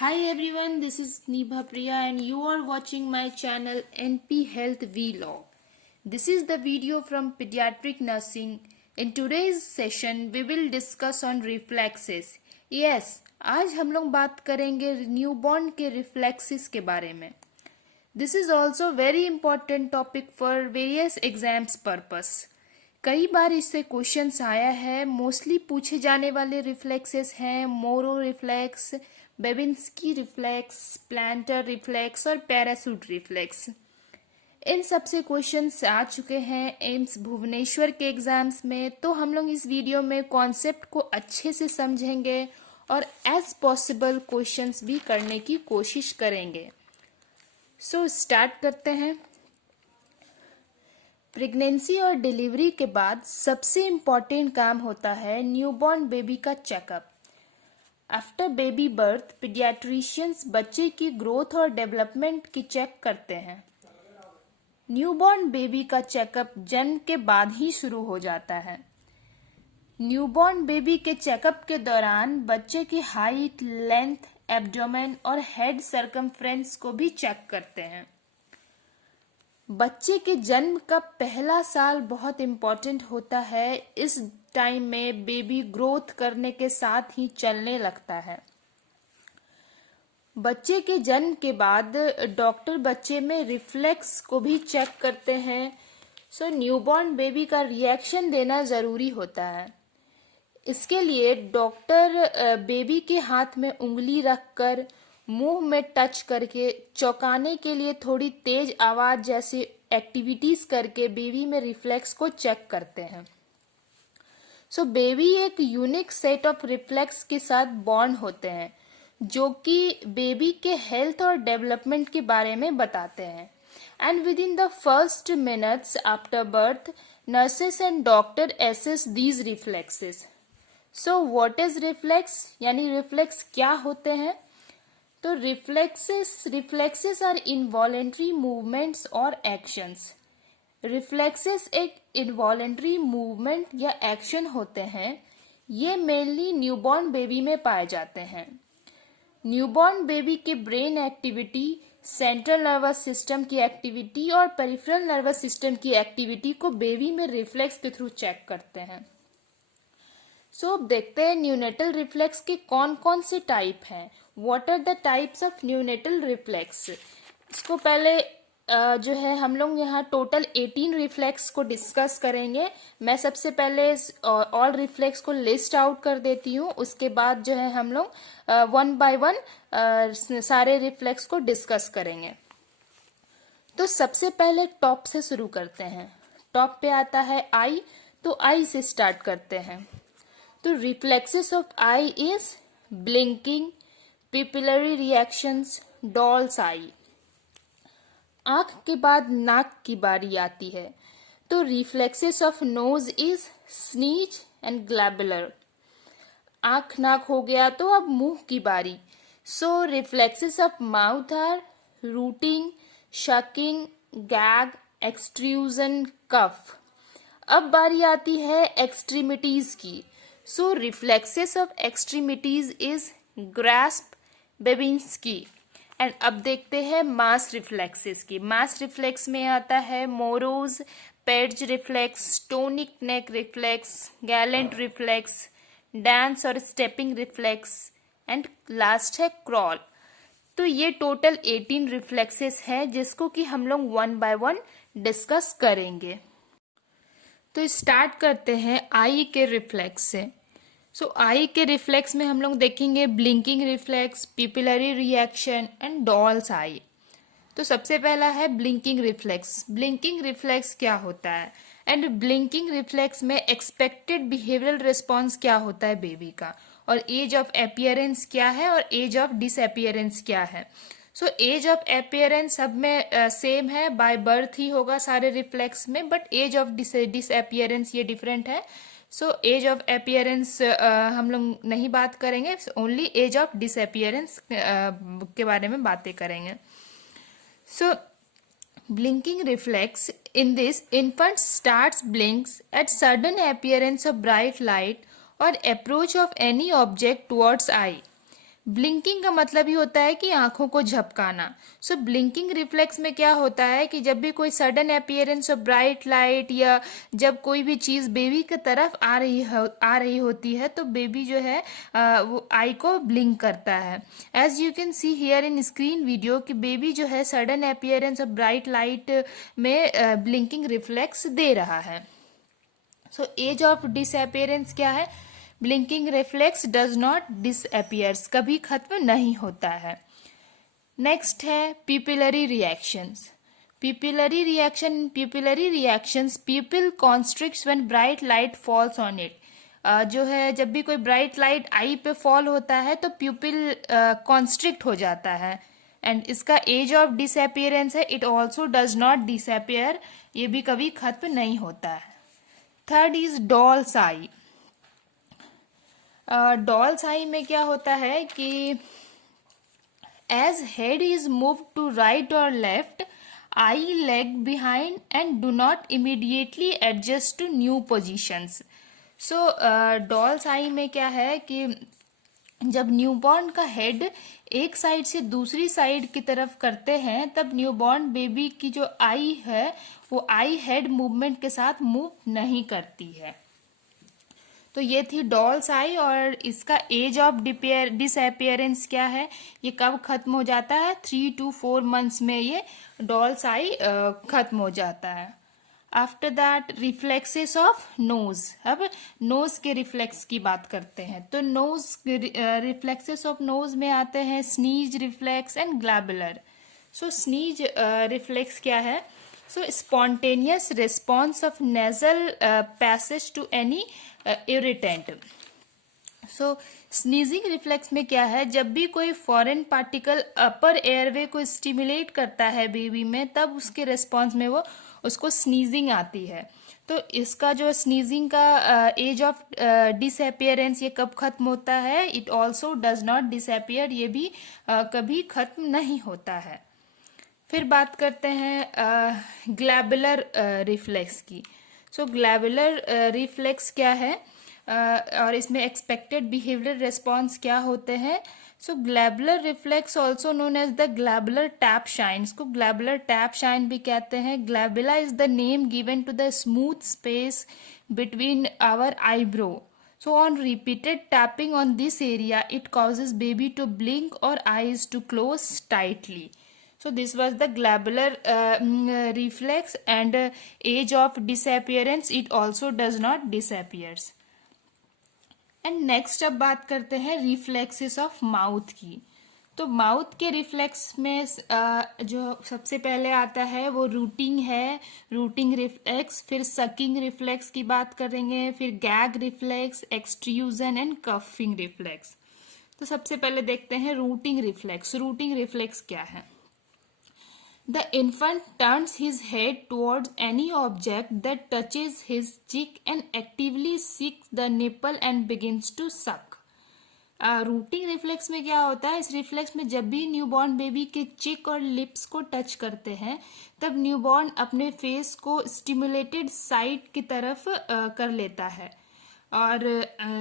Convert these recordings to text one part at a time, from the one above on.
Hi everyone, this is Nibha Priya and you are watching my channel NP Health Vlog. This is the video from Pediatric Nursing. In today's session, we will discuss on reflexes. Yes, आज हम लोग बात करेंगे newborn के reflexes के बारे में. This is also very important topic for various exams purpose. कई बार इससे क्वेश्चंस आया है. मोस्टली पूछे जाने वाले रिफ्लेक्सेस हैं Moro reflex, Babinski reflex, plantar reflex और पैरासूट रिफ्लेक्स. इन सब से क्वेश्चंस आ चुके हैं एम्स भुवनेश्वर के एग्जाम्स में. तो हम लोग इस वीडियो में कॉन्सेप्ट को अच्छे से समझेंगे और एज पॉसिबल क्वेश्चंस भी करने की कोशिश करेंगे. सो स्टार्ट करते हैं. प्रेगनेंसी और डिलीवरी के बाद सबसे इम्पॉर्टेंट काम होता है न्यूबॉर्न बेबी का checkup. After baby birth paediatricians बच्चे की ग्रोथ और डेवलपमेंट की चेक करते हैं. न्यूबॉर्न बेबी का चेकअप जन्म के बाद ही शुरू हो जाता है. न्यूबॉर्न बेबी के चेकअप के दौरान बच्चे की हाइट, लेंथ, एब्डोमेन और हेड सर्कमफ्रेंस को भी चेक करते हैं. बच्चे के जन्म का पहला साल बहुत इम्पोर्टेंट होता है. इस टाइम में बेबी ग्रोथ करने के साथ ही चलने लगता है. बच्चे के जन्म के बाद डॉक्टर बच्चे में रिफ्लेक्स को भी चेक करते हैं. सो न्यूबॉर्न बेबी का रिएक्शन देना ज़रूरी होता है. इसके लिए डॉक्टर बेबी के हाथ में उंगली रखकर मुंह में टच करके चौंकाने के लिए थोड़ी तेज आवाज जैसी एक्टिविटीज करके बेबी में रिफ्लेक्स को चेक करते हैं. सो बेबी एक यूनिक सेट ऑफ रिफ्लेक्स के साथ बॉन्ड होते हैं जो कि बेबी के हेल्थ और डेवलपमेंट के बारे में बताते हैं. And within the first minutes after birth nurses and doctor assess these reflexes. So what is reflex यानी रिफ्लेक्स क्या होते हैं. तो रिफ्लेक्सेस आर इनवॉलेंट्री मूवमेंट्स और एक्शंस. रिफ्लेक्सेस एक इनवॉलेंट्री मूवमेंट या एक्शन होते हैं. ये मेनली न्यूबॉर्न बेबी में पाए जाते हैं. न्यूबॉर्न बेबी के brain activity, central nervous system की एक्टिविटी और पेरिफेरल नर्वस सिस्टम की एक्टिविटी को बेबी में रिफ्लेक्स के थ्रू चेक करते हैं. सो अब देखते हैं न्यूनेटल रिफ्लेक्स के कौन कौन से टाइप हैं. What are the types of neonatal reflex. इसको पहले जो है हम लोग यहाँ टोटल 18 रिफ्लेक्स को डिस्कस करेंगे. मैं सबसे पहले ऑल रिफ्लेक्स को लिस्ट आउट कर देती हूँ. उसके बाद जो है हम लोग वन बाय वन सारे रिफ्लेक्स को डिस्कस करेंगे. तो सबसे पहले टॉप से शुरू करते हैं. टॉप पे आता है आई. तो आई से स्टार्ट करते हैं. तो reflexes of eye is blinking, pupillary reactions, doll's eye. आंख के बाद नाक की बारी आती है. तो reflexes of nose is sneeze and glabellar. आंख नाक हो गया तो अब मुंह की बारी. So reflexes of mouth are rooting, sucking, gag, extrusion, cough. अब बारी आती है एक्सट्रीमिटीज की. So reflexes of extremities is grasp, Babinski. And अब देखते हैं मास रिफ्लेक्सेस की. मास रिफ्लेक्स में आता है मोरोज, पेज रिफ्लेक्स, टोनिक नेक रिफ्लेक्स, गैलेंट रिफ्लेक्स, डांस और स्टेपिंग रिफ्लेक्स एंड लास्ट है क्रॉल. तो ये टोटल 18 रिफ्लेक्सेस हैं जिसको कि हम लोग वन बाय वन डिस्कस करेंगे. तो स्टार्ट करते हैं आई के रिफ्लेक्स से. सो आई के रिफ्लेक्स में हम लोग देखेंगे blinking reflex, pupillary reaction and doll's eye. तो सबसे पहला है ब्लिंकिंग रिफ्लेक्स. ब्लिंकिंग रिफ्लेक्स क्या होता है एंड ब्लिंकिंग रिफ्लेक्स में एक्सपेक्टेड बिहेवियरल रिस्पॉन्स क्या होता है बेबी का, और एज ऑफ अपीयरेंस क्या है और एज ऑफ डिसअपीयरेंस क्या है. सो एज ऑफ अपीयरेंस सब में सेम है, बाय बर्थ ही होगा सारे रिफ्लेक्स में, बट एज ऑफ डिसअपीयरेंस ये डिफरेंट है. सो एज ऑफ अपीयरेंस हम लोग नहीं बात करेंगे, ओनली एज ऑफ डिसअपीयरेंस के बारे में बातें करेंगे. So blinking reflex, in this infant starts blinks at sudden appearance of bright light or approach of any object towards eye. Blinking का मतलब ही होता है कि आंखों को झपकाना। सो ब्लिंकिंग रिफ्लेक्स में क्या होता है कि जब भी कोई sudden appearance of bright light या जब कोई भी चीज़ बेबी की तरफ आ रही होती है तो बेबी जो है वो आई को ब्लिंक करता है। As you can see here in screen video कि बेबी जो है sudden appearance of bright light में ब्लिंकिंग रिफ्लेक्स दे रहा है। सो एज ऑफ डिसअपियरेंस क्या है? Blinking reflex does not disappears, कभी खत्म नहीं होता है। नेक्स्ट है pupillary reactions. Pupillary reactions, pupil constricts when bright light falls on it. जो है जब भी कोई ब्राइट लाइट आई पे फॉल होता है तो प्यूपिल कॉन्स्ट्रिक्ट हो जाता है। एंड इसका एज ऑफ डिसअपियरेंस है, it also does not disappear, ये भी कभी खत्म नहीं होता है। Third is doll's eye. Doll's eye में क्या होता है कि as head is move to right और left, eye lag behind and do not immediately adjust to new positions. So doll's eye में क्या है कि जब न्यूबॉर्न का हेड एक साइड से दूसरी साइड की तरफ करते हैं तब न्यूबॉर्न बेबी की जो आई है वो आई हेड मूवमेंट के साथ मूव नहीं करती है। तो ये थी डॉल्स आई और इसका एज ऑफ डिसअपियरेंस क्या है, ये कब खत्म हो जाता है? 3 to 4 months में ये डॉल्स आई खत्म हो जाता है। After that reflexes of knows. अब नोज के रिफ्लेक्स की बात करते हैं तो नोज रिफ्लेक्सेस ऑफ नोज में आते हैं sneeze reflex and glabellar. So sneeze reflex क्या है? So spontaneous response of nasal passage to any irritant. So sneezing reflex में क्या है, जब भी कोई फॉरेन पार्टिकल अपर एयरवे को स्टिमुलेट करता है बेबी में तब उसके रिस्पॉन्स में वो उसको स्नीजिंग आती है। तो इसका जो स्नीजिंग का एज ऑफ डिसअपियरेंस ये कब खत्म होता है? It also does not disappear, ये भी कभी खत्म नहीं होता है। फिर बात करते हैं ग्लैबुलर रिफ्लेक्स की। सो ग्लैबुलर रिफ्लेक्स क्या है और इसमें एक्सपेक्टेड बिहेवियर रिस्पॉन्स क्या होते हैं? So glabellar reflex also known as the glabellar tap sign, इसको ग्लैबुलर टैप शाइन भी कहते हैं। Glabella is the name given to the smooth space between our eyebrow. So on repeated tapping on this area, it causes baby to blink or eyes to close tightly. So this was the glabular reflex and age of disappearance, it also does not disappears. And next अब बात करते हैं reflexes of mouth की। तो mouth के reflex में जो सबसे पहले आता है वो रूटिंग है, रूटिंग रिफ्लेक्स, फिर सकिंग रिफ्लेक्स की बात करेंगे, फिर gag reflex, extrusion and coughing reflex. तो सबसे पहले देखते हैं रूटिंग रिफ्लेक्स। रूटिंग रिफ्लेक्स क्या है? The infant turns his head towards any object that touches his cheek and actively seeks the nipple and begins to suck. Routing reflex में क्या होता है? इस रिफ्लेक्स में जब भी न्यूबॉर्न बेबी के चिक और लिप्स को टच करते हैं तब न्यूबॉर्न अपने फेस को स्टिमुलेटेड साइड की तरफ कर लेता है। और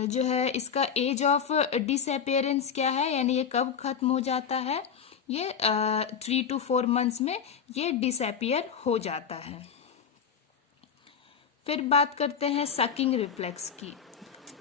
जो है इसका एज ऑफ डिसअपियरेंस क्या है, यानी ये कब खत्म हो जाता है? ये 3 to 4 months में ये डिसअपियर हो जाता है। फिर बात करते हैं सकिंग रिफ्लेक्स की।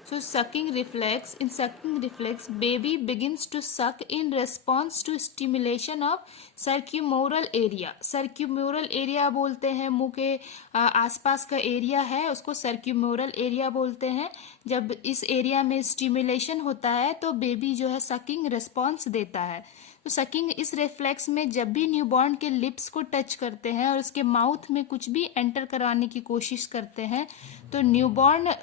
So sucking reflex, in sucking reflex baby begins to suck in response to stimulation of circumoral area. Circumoral area बोलते हैं, मुंह के आसपास का एरिया है उसको सर्क्यूमोरल एरिया बोलते हैं। जब इस एरिया में स्टिमुलेशन होता है तो बेबी जो है सकिंग रिस्पॉन्स देता है। तो सकिंग इस रिफ्लेक्स में जब भी न्यूबॉर्न के लिप्स को टच करते हैं और उसके माउथ में कुछ भी एंटर कराने की कोशिश करते हैं तो न्यूबॉर्न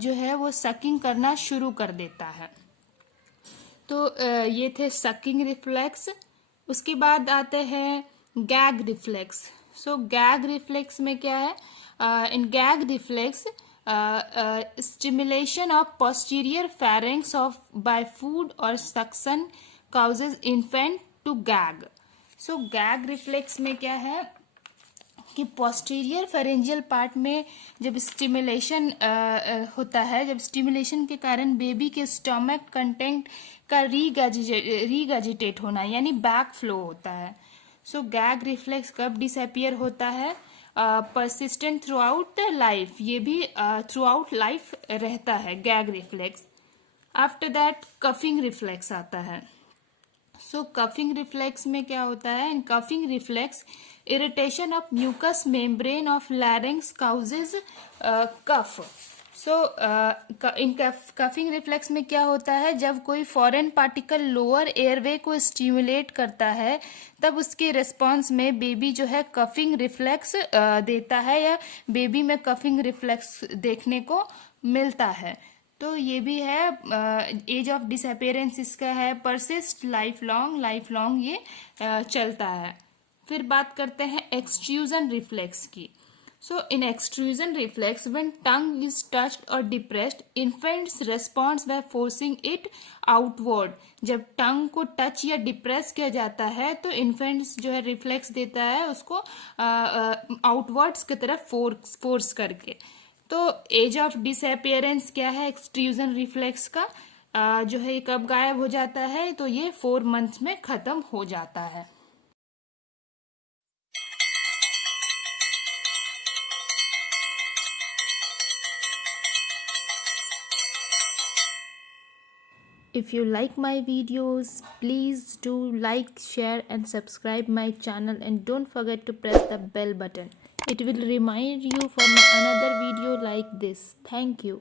जो है वो सकिंग करना शुरू कर देता है। तो ये थे सकिंग रिफ्लेक्स। उसके बाद आते हैं gag reflex. So gag reflex में क्या है? In gag reflex stimulation of posterior pharynx of by food और suction causes infant to gag. So gag reflex में क्या है? कि पोस्टीरियर फेरेंजियल पार्ट में जब स्टिमुलेशन होता है, जब स्टिमुलेशन के कारण बेबी के स्टमक कंटेंट का रीगजिटेट होना यानी बैक फ्लो होता है। सो गैग रिफ्लेक्स कब डिसअपियर होता है? परसिस्टेंट थ्रू आउट लाइफ, ये भी थ्रू आउट लाइफ रहता है gag reflex. After that coughing reflex आता है। सो कफिंग रिफ्लेक्स में क्या होता है? In coughing reflex irritation of mucus membrane of larynx causes cough. So in coughing reflex में क्या होता है? जब कोई फॉरेन पार्टिकल लोअर एयरवे को स्टिमुलेट करता है तब उसके रिस्पॉन्स में बेबी जो है कफिंग रिफ्लेक्स देता है या बेबी में कफिंग रिफ्लेक्स देखने को मिलता है। तो ये भी है एज ऑफ डिसअपेरेंस इसका है परसिस्ट लाइफ लॉन्ग ये चलता है। फिर बात करते हैं एक्सट्रूजन रिफ्लेक्स की। So in extrusion reflex when tongue is touched और depressed infants response by forcing it outward. जब टंग को टच या डिप्रेस किया जाता है तो इन्फेंट्स जो है रिफ्लेक्स देता है उसको आउटवर्ड्स की तरफ फोर्स करके। तो एज ऑफ डिसअपियरेंस क्या है एक्सट्रूजन रिफ्लेक्स का? जो है ये कब गायब हो जाता है? तो ये 4 मंथ्स में खत्म हो जाता है। If you like my videos, please do like, share and subscribe my channel and don't forget to press the bell button. It will remind you for another video like this. Thank you.